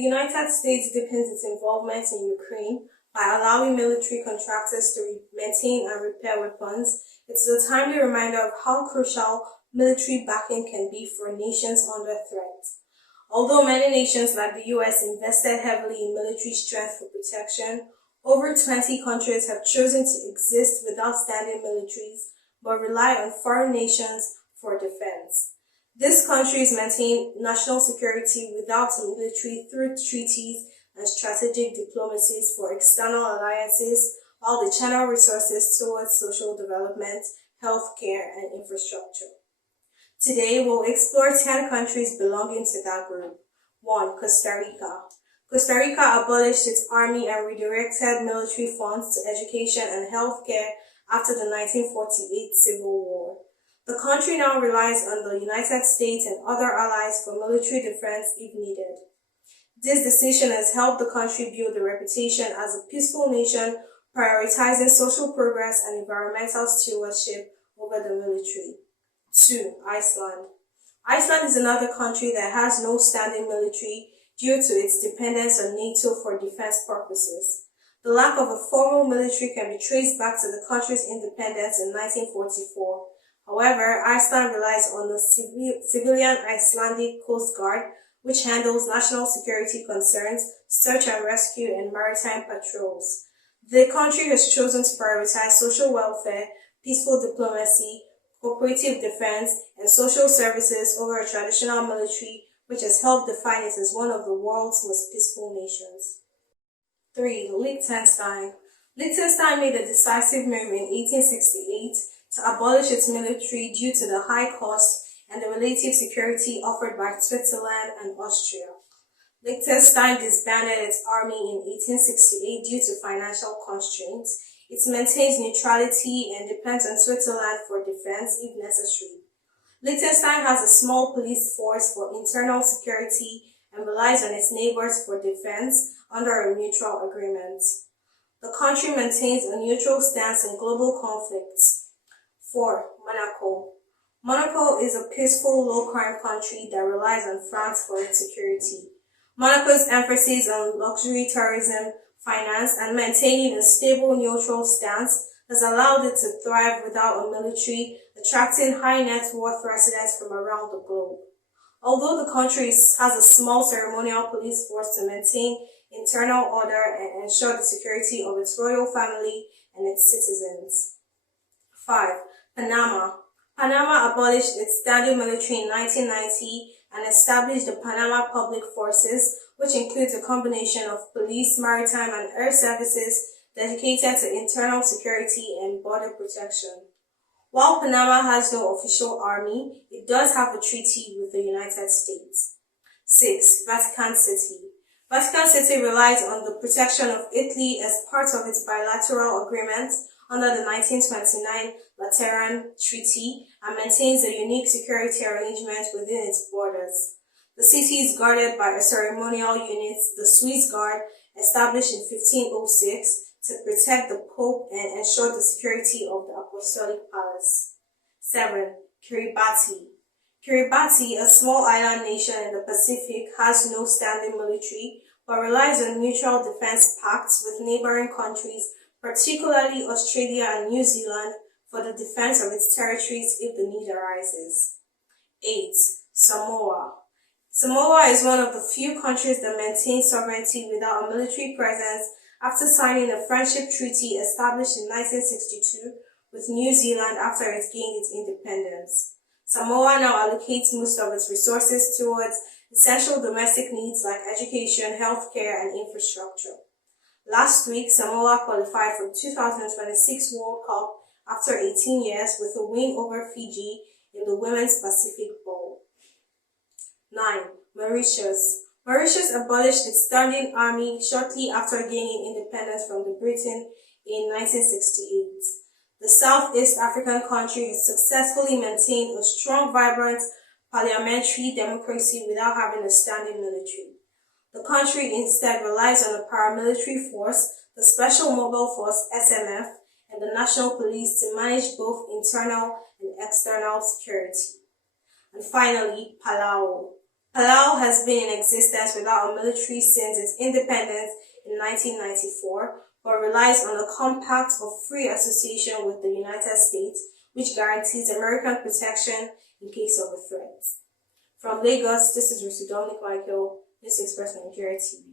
the United States deepens its involvement in Ukraine by allowing military contractors to maintain and repair weapons, it is a timely reminder of how crucial military backing can be for nations under threat. Although many nations like the US invested heavily in military strength for protection, over 20 countries have chosen to exist without standing militaries but rely on foreign nations for defense. These countries maintain national security without military through treaties and strategic diplomacies for external alliances, while they channel resources towards social development, healthcare, and infrastructure. Today, we'll explore 10 countries belonging to that group. 1. Costa Rica. Costa Rica abolished its army and redirected military funds to education and healthcare after the 1948 Civil War. The country now relies on the United States and other allies for military defense if needed. This decision has helped the country build a reputation as a peaceful nation, prioritizing social progress and environmental stewardship over the military. 2. Iceland. Iceland is another country that has no standing military due to its dependence on NATO for defense purposes. The lack of a formal military can be traced back to the country's independence in 1944. However, Iceland relies on the civilian Icelandic Coast Guard, which handles national security concerns, search and rescue, and maritime patrols. The country has chosen to prioritize social welfare, peaceful diplomacy, cooperative defense, and social services over a traditional military, which has helped define it as one of the world's most peaceful nations. 3. Liechtenstein. Liechtenstein made a decisive move in 1868 to abolish its military due to the high cost and the relative security offered by Switzerland and Austria. Liechtenstein disbanded its army in 1868 due to financial constraints. It maintains neutrality and depends on Switzerland for defense if necessary. Liechtenstein has a small police force for internal security and relies on its neighbors for defense under a mutual agreement. The country maintains a neutral stance in global conflicts. 4. Monaco. Monaco is a peaceful, low-crime country that relies on France for its security. Monaco's emphasis on luxury tourism, finance, and maintaining a stable neutral stance has allowed it to thrive without a military, attracting high-net-worth residents from around the globe. Although the country has a small ceremonial police force to maintain internal order and ensure the security of its royal family and its citizens. 5. Panama. Panama abolished its standing military in 1990 and established the Panama Public Forces, which includes a combination of police, maritime, and air services dedicated to internal security and border protection. While Panama has no official army, it does have a treaty with the United States. 6. Vatican City. Vatican City relies on the protection of Italy as part of its bilateral agreements under the 1929 Lateran Treaty and maintains a unique security arrangement within its borders. The city is guarded by a ceremonial unit, the Swiss Guard, established in 1506 to protect the Pope and ensure the security of the Apostolic Palace. 7. Kiribati. Kiribati, a small island nation in the Pacific, has no standing military but relies on mutual defense pacts with neighboring countries, particularly Australia and New Zealand, for the defense of its territories if the need arises. 8. Samoa. Samoa is one of the few countries that maintain sovereignty without a military presence after signing a friendship treaty established in 1962 with New Zealand after it gained its independence. Samoa now allocates most of its resources towards essential domestic needs like education, healthcare, and infrastructure. Last week, Samoa qualified for the 2026 World Cup after 18 years with a win over Fiji in the Women's Pacific Bowl. 9. Mauritius. Mauritius abolished its standing army shortly after gaining independence from Britain in 1968. The Southeast African country has successfully maintained a strong, vibrant parliamentary democracy without having a standing military. The country instead relies on a paramilitary force, the Special Mobile Force (SMF), and the National Police to manage both internal and external security. And finally, Palau. Palau has been in existence without a military since its independence in 1994, but relies on a compact of free association with the United States, which guarantees American protection in case of a threat. From Lagos, this is Rusi Dominic Michael, News Express Nigeria TV.